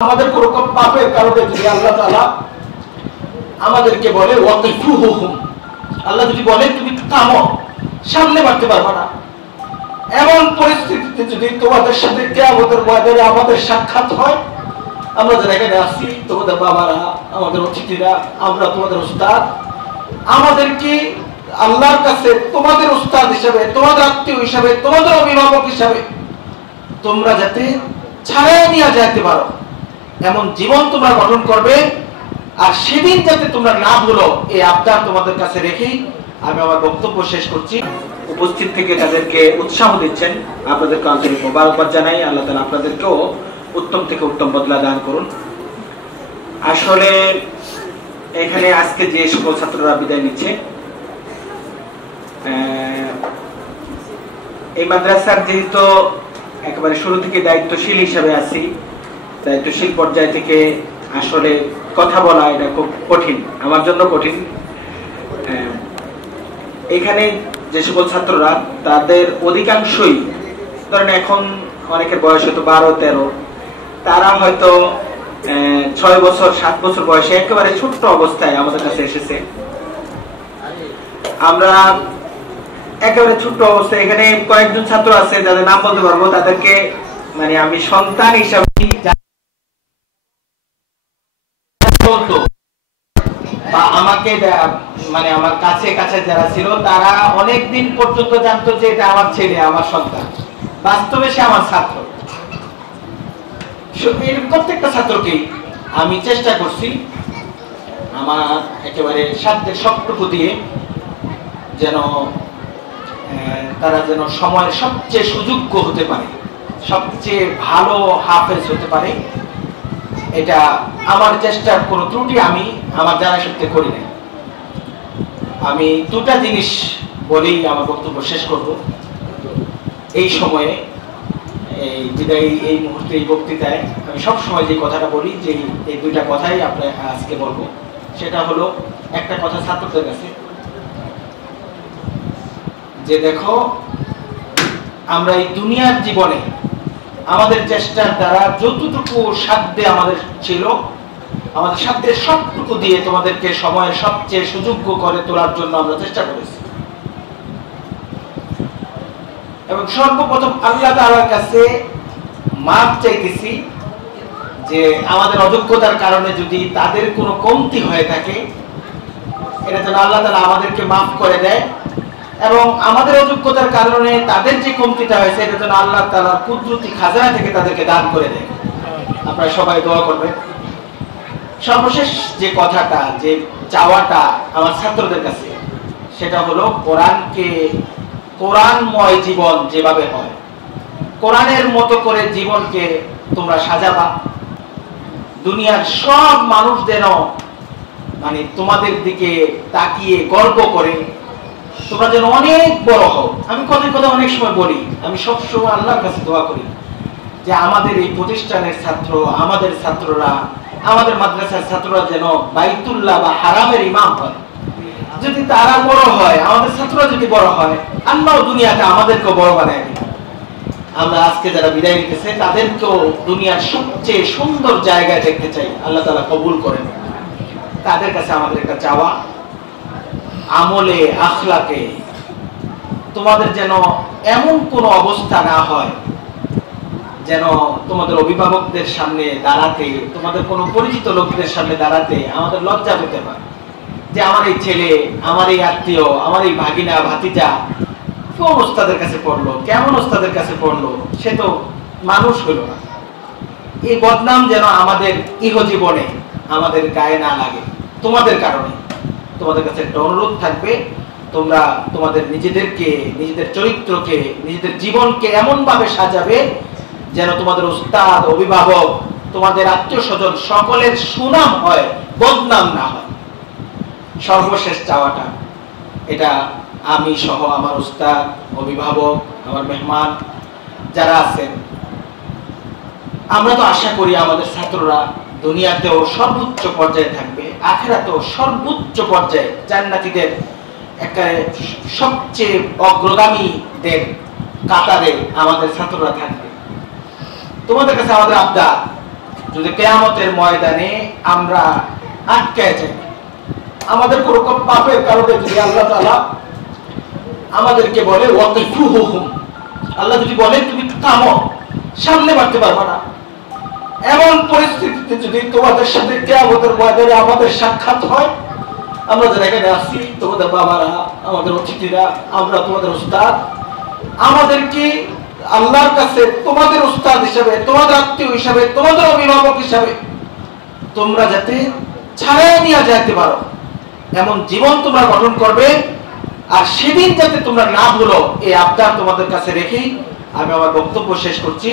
আমাদের কোন পাপের কারণে যদি আল্লাহ তাআলা আমাদেরকে বলে ওয়াকিফুহুম, আল্লাহ যদি বলে তুমি থামো, সামনে বাড়তে পারবে না, এমন পরিস্থিতিতে যদি তোমাদের সাথে কিয়ামতের ময়দানে আমাদের সাক্ষাৎ হয়, আমরা যারা এখানে আসছি, তোমাদের বাবারা, আমাদের অতিথিরা, আমরা তোমাদের উস্তাদ, আমাদেরকে আল্লাহর কাছে তোমাদের উস্তাদ হিসাবে, তোমাদের আত্মীয় হিসাবে, তোমাদের অভিভাবক হিসাবে তোমরা যাতে ছাড়াই নিয়ে যেতে পারো এমন জীবন তোমরা গঠন করবে। আর সেদিন যাতে তোমরা না ভুলো, এই আবদার তোমাদের কাছে রেখেই আমি আমার বক্তব্য শেষ করছি। উপস্থিত থেকে তাদেরকে উৎসাহ দিচ্ছেন, আপনাদেরকে আন্তরিক মোবারকবাদ জানাই। আল্লাহ তাআলা আপনাদেরকেও উত্তম থেকে উত্তম বদলা দান করুন। আসলে এখানে আজকে যে সকল ছাত্ররা বিদায় নিচ্ছে, এই মাদ্রাসার যেহেতু একেবারে শুরু থেকে দায়িত্বশীল হিসাবে আছি, দায়িত্বশীল পর্যায় থেকে আসলে কথা বলা এটা খুব কঠিন, আমার জন্য কঠিন। এখানে যে সকল ছাত্ররা, তাদের অধিকাংশই ধরেন এখন অনেকের বয়স হয়তো 12-13, তারা হয়তো 6 বছর 7 বছর বয়সে একেবারে ছোট্ট অবস্থায় আমাদের কাছে এসেছে। আমরা একেবারে ছোট্ট অবস্থায়, এখানে কয়েকজন ছাত্র আছে যাদের নাম বলতে পারবো, তাদেরকে মানে আমি সন্তান হিসাবে বা আমাকে মানে আমার কাছে কাছে যারা ছিল, তারা অনেক দিন পর্যন্ত জানতো যে এটা আমার ছেলে, আমার সন্তান। বাস্তবে সে আমার ছাত্র। প্রত্যেকটা ছাত্রকেই আমি চেষ্টা করছি আমার একেবারে সাধ্যের সবটুকু দিয়ে যেন তারা যেন সময়ের সবচেয়ে সুযোগ্য হতে পারে, সবচেয়ে ভালো হাফেজ হতে পারে। এটা আমার চেষ্টার কোনো ত্রুটি আমি আমার জানা সত্যি করি না। আমি দুটা জিনিস বলেই আমার বক্তব্য শেষ করব। এই সময়ে এই বিদায়ী এই মুহূর্তে এই বক্তৃতায় আমি সবসময় যে কথাটা বলি, যে এই দুইটা কথাই আপনার আজকে বলবো, সেটা হলো একটা কথা ছাত্রদের কাছে, যে দেখো আমরা এই দুনিয়ার জীবনে আমাদের চেষ্টার দ্বারা যতটুকু সাধ্যে আমাদের ছিল, আমাদের সাধ্যের সবটুকু দিয়ে তোমাদেরকে সময়ের সবচেয়ে সুযোগ্য করে তোলার জন্য আমরা চেষ্টা করেছি। এবং সর্বপ্রথম আল্লাহ তাআলার কাছে মাফ চাইতেছি যে আমাদের অযোগ্যতার কারণে যদি তাদের কোনো কমতি হয়ে থাকে, এটা যেন আল্লাহ তাআলা আমাদেরকে মাফ করে দেয়। এবং আমাদের অযোগ্যতার কারণে তাদের যে কমতিটা হয়েছে, এটা যেন আল্লাহ তাআলার কুদরতি খাজানা থেকে তাদেরকে দান করে দেয়। আপনারা সবাই দোয়া করবেন। সর্বশেষ যে কথাটা, যে চাওয়াটা আমার ছাত্রদের কাছে, সেটা হলো কোরআনময় জীবন যেভাবে হয়, কোরআনের মতো করে জীবনকে তোমরা সাজাবা। দুনিয়ার সব মানুষ যেন মানে তোমাদের দিকে তাকিয়ে গর্ব করে, তোমরা যেন অনেক বড় হও। আমি কথায় কথা অনেক সময় বলি, আমি সবসময় আল্লাহর কাছে দোয়া করি যে আমাদের এই প্রতিষ্ঠানের ছাত্র, আমাদের ছাত্ররা, আমাদের মাদ্রাসার ছাত্ররা যেন বাইতুল্লাহ বা হারামের ইমাম হয়। যদি তারা বড় হয়, আমাদের ছাত্ররা যদি বড় হয়, আল্লাহ দুনিয়াতে আমাদেরকেও বড় বানায় দিবে। আমরা আজকে যারা বিদায় নিতেছে, তাদেরকেও দুনিয়ার সবচেয়ে সুন্দর জায়গায় দেখতে চাই, আল্লাহ তাআলা কবুল করেন। তাদের কাছে আমাদের একটা চাওয়া, আমলে আখলাকে তোমাদের যেন এমন কোন অবস্থা না হয় যেন তোমাদের অভিভাবকদের সামনে দাঁড়াতে, তোমাদের কোনো পরিচিত লোকদের সামনে দাঁড়াতে আমাদের লজ্জা পেতে পারে যে আমার এই ছেলে, আমার এই আত্মীয়, আমার এই ভাগিনা ভাতিজা কোন ওস্তাদের কাছে পড়লো, কেমন ওস্তাদের কাছে পড়লো, সে তো মানুষ হলো না। এই বদনাম যেন আমাদের ইহজীবনে আমাদের গায়ে না লাগে। তোমাদের কারণে তোমাদের কাছে একটা অনুরোধ থাকবে, তোমরা তোমাদের নিজেদেরকে, নিজেদের চরিত্রকে, নিজেদের জীবনকে এমন ভাবে সাজাবে যেন তোমাদের উস্তাদ, অভিভাবক, তোমাদের আত্মীয় স্বজন সকলের সুনাম হয়, বদনাম না হয়। সর্বশেষ চাওয়াটা এটা আমি সহ আমার উস্তাদ, অভিভাবক, আমার মেহমান যারা আছেন, আমরা তো আশা করি আমাদের ছাত্ররা দুনিয়াতেও সর্বোচ্চ পর্যায়ে থাকবে, আখিরাতেও সর্বোচ্চ পর্যায়ে জান্নাতীদের একটা সবচেয়ে অগ্রগামীদের কাতারে আমাদের ছাত্ররা থাকবে। তোমাদের কাছে আমাদের আবদার, যদি কিয়ামতের ময়দানে আমরা আটকায় যাই, আমাদের কোনো পাপের কারণে যদি আল্লাহ তাআলা আমাদেরকে বলে ওয়াকিফুহুম, আল্লাহ যদি বলে তুমি থামো, সামনে বাড়তে পারবে না, এমন পরিস্থিতিতে যদি তোমাদের সাথে কিয়ামতের ময়দানে আমাদের সাক্ষাৎ হয়, আমরা যারা এখানে আসছি, তোমাদের বাবারা, আমাদের অতিথিরা, আমরা তোমাদের উস্তাদ, আমাদেরকে আল্লাহর কাছে তোমাদের উস্তাদ হিসাবে, তোমাদের আত্মীয় হিসাবে, তোমাদের অভিভাবক হিসাবে তোমরা যাতে ছাড়াই নিয়ে যেতে পারো এমন জীবন তোমরা গঠন করবে। আর সেদিন যাতে তোমরা না ভুলো, এই আবদার তোমাদের কাছে রেখেই আমি আমার বক্তব্য শেষ করছি।